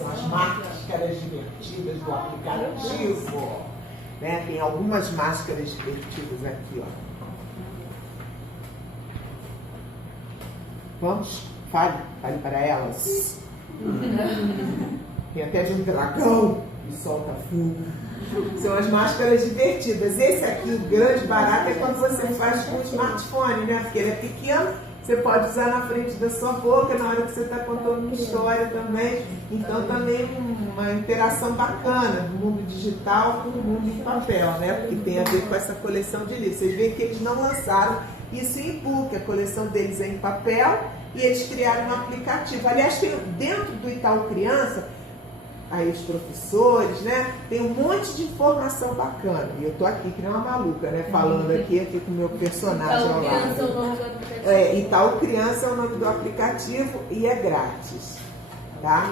são as máscaras divertidas do aplicativo. Né? Tem algumas máscaras divertidas aqui, ó. Vamos, fale para elas. Tem até de um dragão que solta fogo. São as máscaras divertidas. Esse aqui, o grande barato, é quando você faz com o smartphone, né? Porque ele é pequeno, você pode usar na frente da sua boca na hora que você está contando uma história também. Então também uma interação bacana do mundo digital com o mundo em papel, né? Porque tem a ver com essa coleção de livros. Vocês veem que eles não lançaram isso em e-book, a coleção deles é em papel e eles criaram um aplicativo. Aliás, tem dentro do Itaú Criança, aí os professores, né? Tem um monte de informação bacana. E eu tô aqui que nem uma maluca, né? Falando aqui com o meu personagem ao lado. Itaú Criança é o nome do aplicativo. Itaú Criança é o nome do aplicativo e é grátis, tá?